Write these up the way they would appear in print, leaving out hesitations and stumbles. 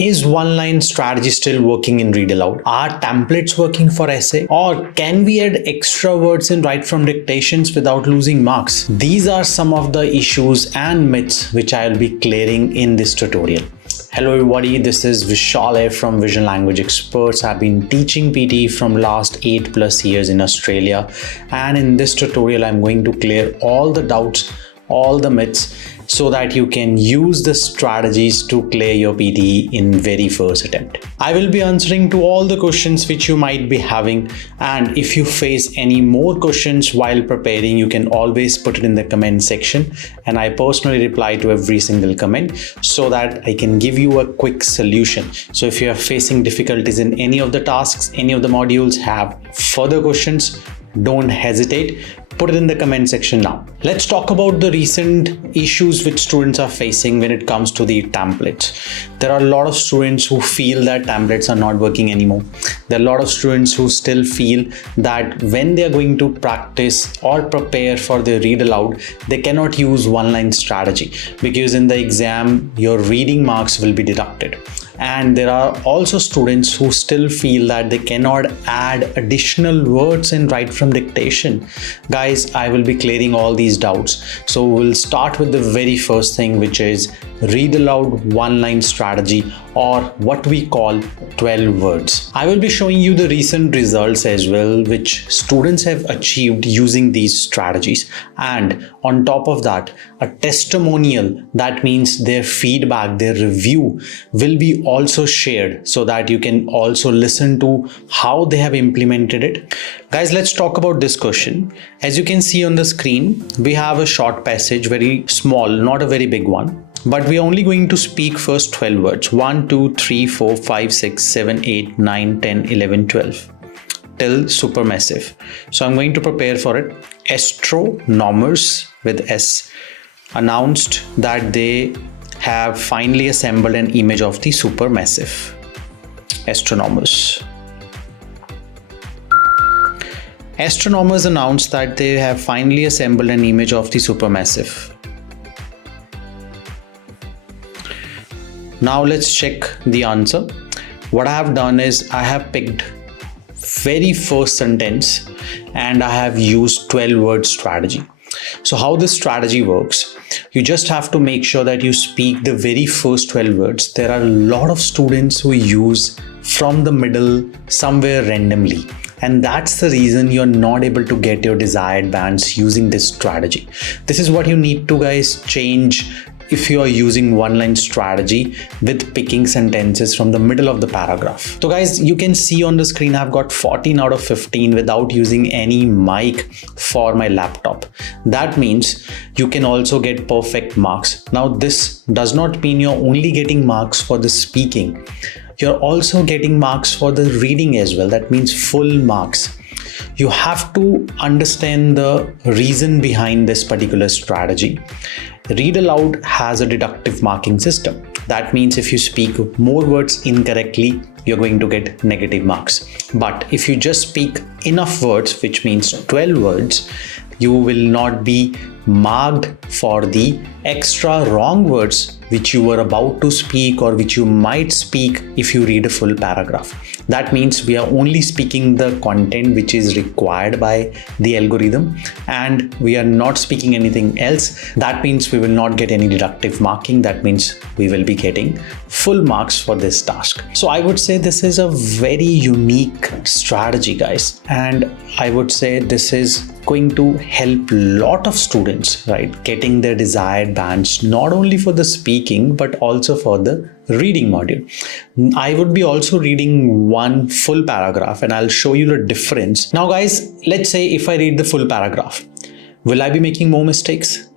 Is one-line strategy still working in read aloud? Are templates working for essay? Or can we add extra words in write from dictations without losing marks? These are some of the issues and myths which I will be clearing in this tutorial. Hello everybody, this is Vishal from Vision Language Experts. I've been teaching PTE from last 8+ years in Australia, and in this tutorial I'm going to clear all the doubts, all the myths, so that you can use the strategies to clear your PTE in very first attempt. I will be answering to all the questions which you might be having, and if you face any more questions while preparing, you can always put it in the comment section, and I personally reply to every single comment so that I can give you a quick solution. So if you are facing difficulties in any of the tasks, any of the modules, have further questions, don't hesitate. Put it in the comment section now. Let's talk about the recent issues which students are facing when it comes to the templates. There are a lot of students who feel that templates are not working anymore. There are a lot of students who still feel that when they are going to practice or prepare for the read aloud, they cannot use one-line strategy because in the exam, your reading marks will be deducted. And there are also students who still feel that they cannot add additional words and write from dictation. Guys, I will be clearing all these doubts. So we'll start with the very first thing, which is read aloud one-line strategy, or what we call 12 words. I will be showing you the recent results as well, which students have achieved using these strategies. And on top of that, a testimonial, that means their feedback, their review, will be also shared so that you can also listen to how they have implemented it. Guys, let's talk about this question. As you can see on the screen, we have a short passage, very small, not a very big one. But we are only going to speak first 12 words. 1, 2, 3, 4, 5, 6, 7, 8, 9, 10, 11, 12 till supermassive. So I'm going to prepare for it. Astronomers with S announced that they have finally assembled an image of the supermassive. Astronomers. Astronomers announced that they have finally assembled an image of the supermassive. Now let's check the answer. What I have done is I have picked very first sentence and I have used 12 word strategy. So how this strategy works, you just have to make sure that you speak the very first 12 words. There are a lot of students who use from the middle somewhere randomly. And that's the reason you're not able to get your desired bands using this strategy. This is what you need to guys change if you are using one-line strategy with picking sentences from the middle of the paragraph. So guys, you can see on the screen I've got 14 out of 15 without using any mic for my laptop. That means you can also get perfect marks. Now this does not mean you're only getting marks for the speaking. You're also getting marks for the reading as well. That means full marks. You have to understand the reason behind this particular strategy. Read aloud has a deductive marking system. That means if you speak more words incorrectly, you're going to get negative marks. But if you just speak enough words, which means 12 words, you will not be marked for the extra wrong words which you were about to speak or which you might speak if you read a full paragraph. That means we are only speaking the content which is required by the algorithm and we are not speaking anything else. That means we will not get any deductive marking. That means we will be getting full marks for this task. So I would say this is a very unique strategy, guys. And I would say this is going to help a lot of students, right, getting their desired bands, not only for the speaking, but also for the reading module. I would be also reading one full paragraph and I'll show you the difference. Now guys, let's say if I read the full paragraph, will I be making more mistakes?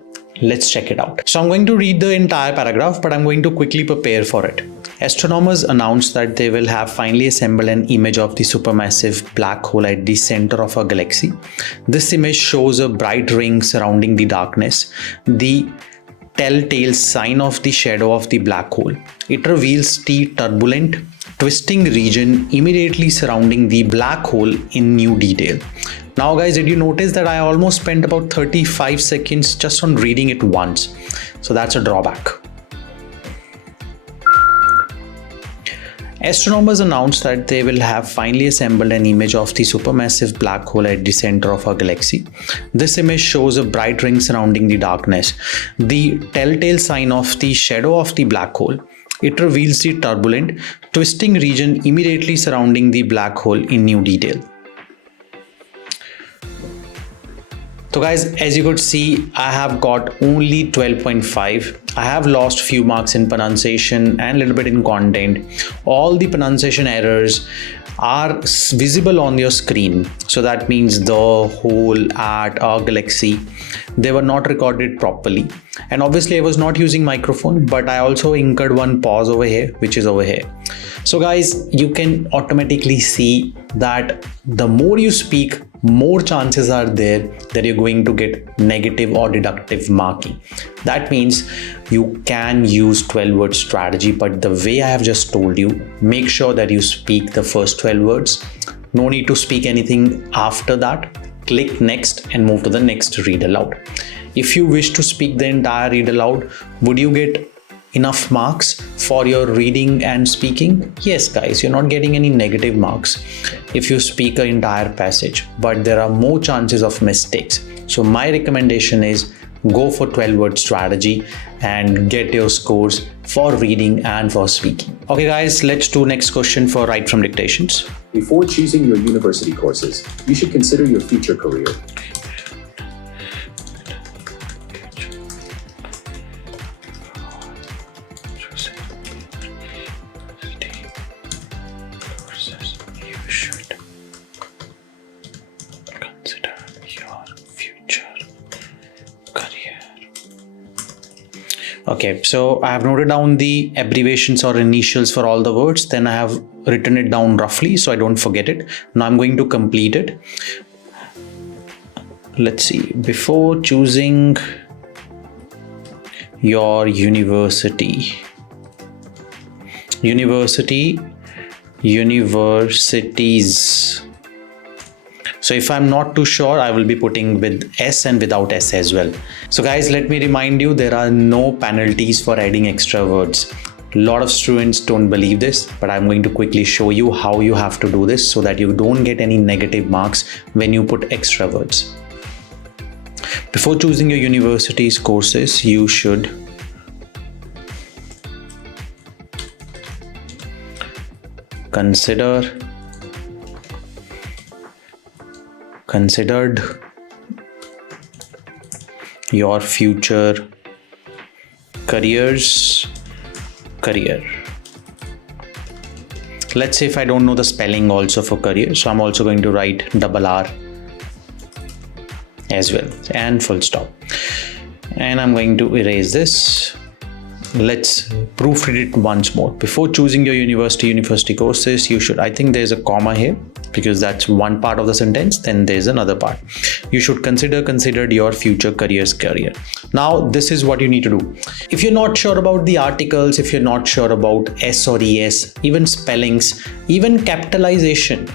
Let's check it out. So I'm going to read the entire paragraph, but I'm going to quickly prepare for it. Astronomers announced that they will have finally assembled an image of the supermassive black hole at the center of our galaxy. This image shows a bright ring surrounding the darkness, the telltale sign of the shadow of the black hole. It reveals the turbulent, twisting region immediately surrounding the black hole in new detail. Now guys, did you notice that I almost spent about 35 seconds just on reading it once? So that's a drawback. Astronomers announced that they will have finally assembled an image of the supermassive black hole at the center of our galaxy. This image shows a bright ring surrounding the darkness, the telltale sign of the shadow of the black hole. It reveals the turbulent, twisting region immediately surrounding the black hole in new detail. So guys, as you could see, I have got only 12.5. I have lost few marks in pronunciation and a little bit in content. All the pronunciation errors are visible on your screen. So that means the whole, at, our galaxy, they were not recorded properly. And obviously I was not using microphone, but I also incurred one pause over here, which is over here. So guys, you can automatically see that the more you speak, more chances are there that you're going to get negative or deductive marking. That means you can use 12-word strategy, but the way I have just told you, make sure that you speak the first 12 words. No need to speak anything after that. Click next and move to the next read aloud. If you wish to speak the entire read aloud, would you get enough marks for your reading and speaking? Yes guys, you're not getting any negative marks if you speak an entire passage, but there are more chances of mistakes. So my recommendation is go for 12-word strategy and get your scores for reading and for speaking. Okay guys, let's do next question for write from dictations. Before choosing your university courses, you should consider your future career. Okay, so I have noted down the abbreviations or initials for all the words. Then I have written it down roughly so I don't forget it. Now I'm going to complete it. Let's see. Before choosing your universities. So if I'm not too sure, I will be putting with S and without S as well. So guys, let me remind you, there are no penalties for adding extra words. A lot of students don't believe this, but I'm going to quickly show you how you have to do this so that you don't get any negative marks when you put extra words. Before choosing your university's courses, you should considered your future career. Let's say if I don't know the spelling also for career, so I'm also going to write double R as well and full stop. And I'm going to erase this. Let's proofread it once more. Before choosing your university courses, you should, I think there's a comma here because that's one part of the sentence, then there's another part. You should considered your future career. Now, this is what you need to do. If you're not sure about the articles, if you're not sure about S or ES, even spellings, even capitalization,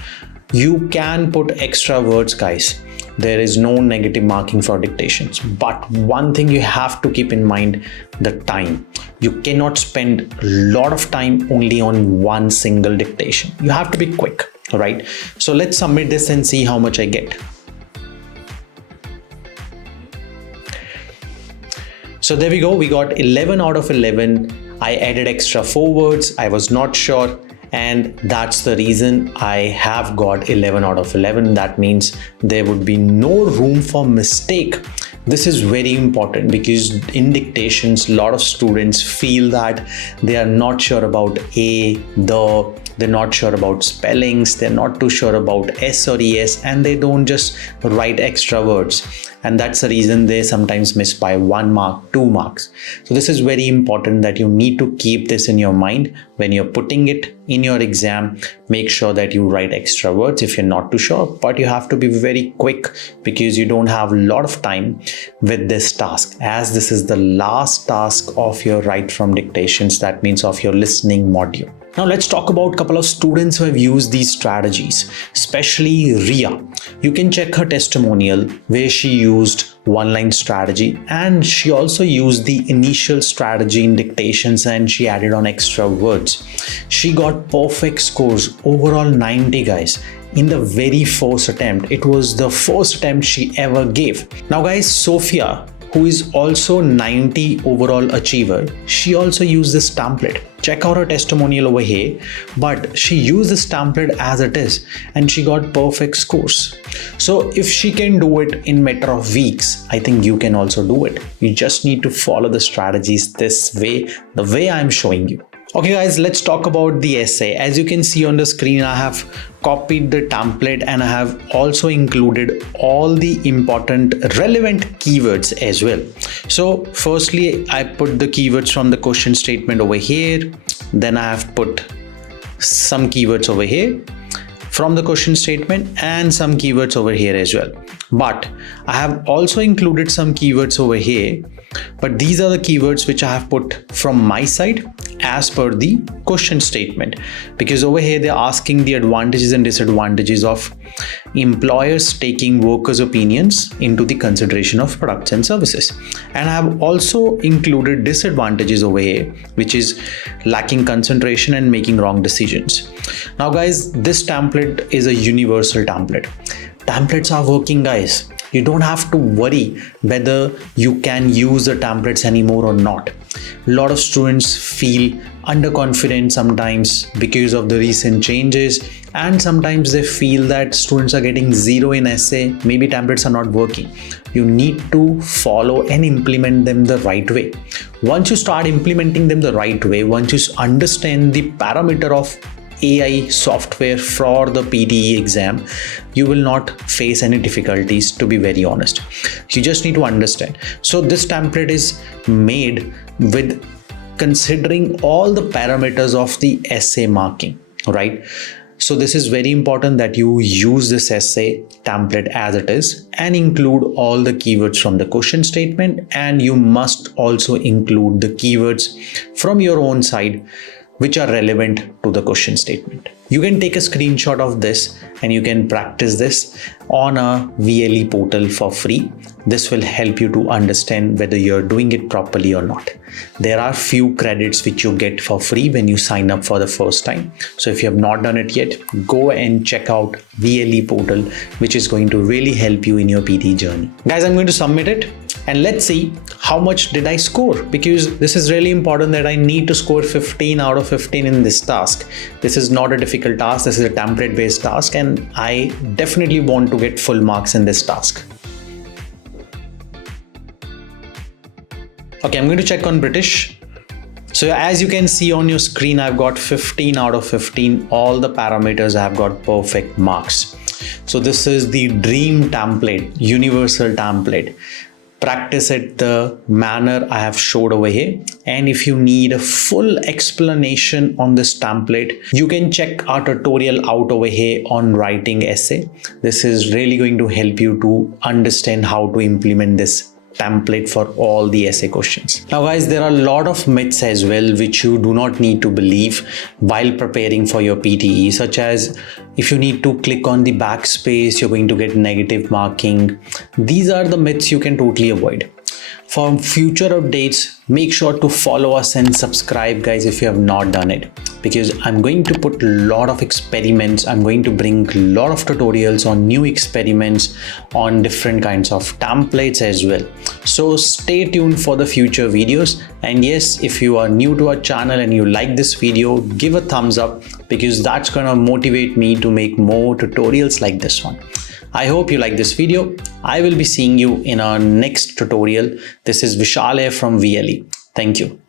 you can put extra words, guys. There is no negative marking for dictations. But one thing you have to keep in mind, the time. You cannot spend a lot of time only on one single dictation. You have to be quick, all right? So let's submit this and see how much I get. So there we go. We got 11 out of 11. I added extra 4 words. I was not sure. And that's the reason I have got 11 out of 11. That means there would be no room for mistake. This is very important because in dictations, a lot of students feel that they are not sure about they're not sure about spellings, they're not too sure about S or ES, and they don't just write extra words. And that's the reason they sometimes miss by 1 mark, 2 marks. So this is very important that you need to keep this in your mind when you're putting it in your exam. Make sure that you write extra words if you're not too sure, but you have to be very quick because you don't have a lot of time with this task, as this is the last task of your write from dictations, that means of your listening module. Now let's talk about a couple of students who have used these strategies, especially Ria. You can check her testimonial where she used one-line strategy, and she also used the initial strategy in dictations, and she added on extra words. She got perfect scores, overall 90 guys, in the very first attempt. It was the first attempt she ever gave. Now guys, Sophia, who is also 90 overall achiever, she also used this template. Check out her testimonial over here, but she used this template as it is and she got perfect scores. So if she can do it in matter of weeks, I think you can also do it. You just need to follow the strategies this way, the way I'm showing you. Okay guys, let's talk about the essay. As you can see on the screen, I have copied the template and I have also included all the important relevant keywords as well. So firstly, I put the keywords from the question statement over here. Then I have put some keywords over here from the question statement and some keywords over here as well. But I have also included some keywords over here. But these are the keywords which I have put from my side as per the question statement, because over here they're asking the advantages and disadvantages of employers taking workers' opinions into the consideration of products and services. And I have also included disadvantages over here, which is lacking concentration and making wrong decisions. Now guys, this template is a universal template. Templates are working, guys. You don't have to worry whether you can use the templates anymore or not. A lot of students feel underconfident sometimes because of the recent changes, and sometimes they feel that students are getting 0 in essay, maybe templates are not working. You need to follow and implement them the right way. Once you start implementing them the right way, once you understand the parameter of AI software for the PTE exam, you will not face any difficulties, to be very honest. You just need to understand. So this template is made with considering all the parameters of the essay marking, right? So this is very important that you use this essay template as it is and include all the keywords from the question statement, and you must also include the keywords from your own side which are relevant to the question statement. You can take a screenshot of this and you can practice this on a VLE portal for free. This will help you to understand whether you're doing it properly or not. There are few credits which you get for free when you sign up for the first time. So if you have not done it yet, go and check out VLE portal, which is going to really help you in your PTE journey. Guys, I'm going to submit it. And let's see how much did I score, because this is really important that I need to score 15 out of 15 in this task. This is not a difficult task. This is a template based task and I definitely want to get full marks in this task. Okay, I'm going to check on British. So as you can see on your screen, I've got 15 out of 15. All the parameters I've got perfect marks. So this is the dream template, universal template. Practice it the manner I have showed over here. And if you need a full explanation on this template, you can check our tutorial out over here on writing essay. This is really going to help you to understand how to implement this template for all the essay questions. Now guys, there are a lot of myths as well which you do not need to believe while preparing for your PTE, such as if you need to click on the backspace, you're going to get negative marking. These are the myths you can totally avoid. For future updates, make sure to follow us and subscribe, guys, if you have not done it, because I'm going to put a lot of experiments. I'm going to bring a lot of tutorials on new experiments on different kinds of templates as well. So stay tuned for the future videos. And yes, if you are new to our channel and you like this video, give a thumbs up, because that's gonna motivate me to make more tutorials like this one. I hope you like this video. I will be seeing you in our next tutorial. This is Vishal from VLE. Thank you.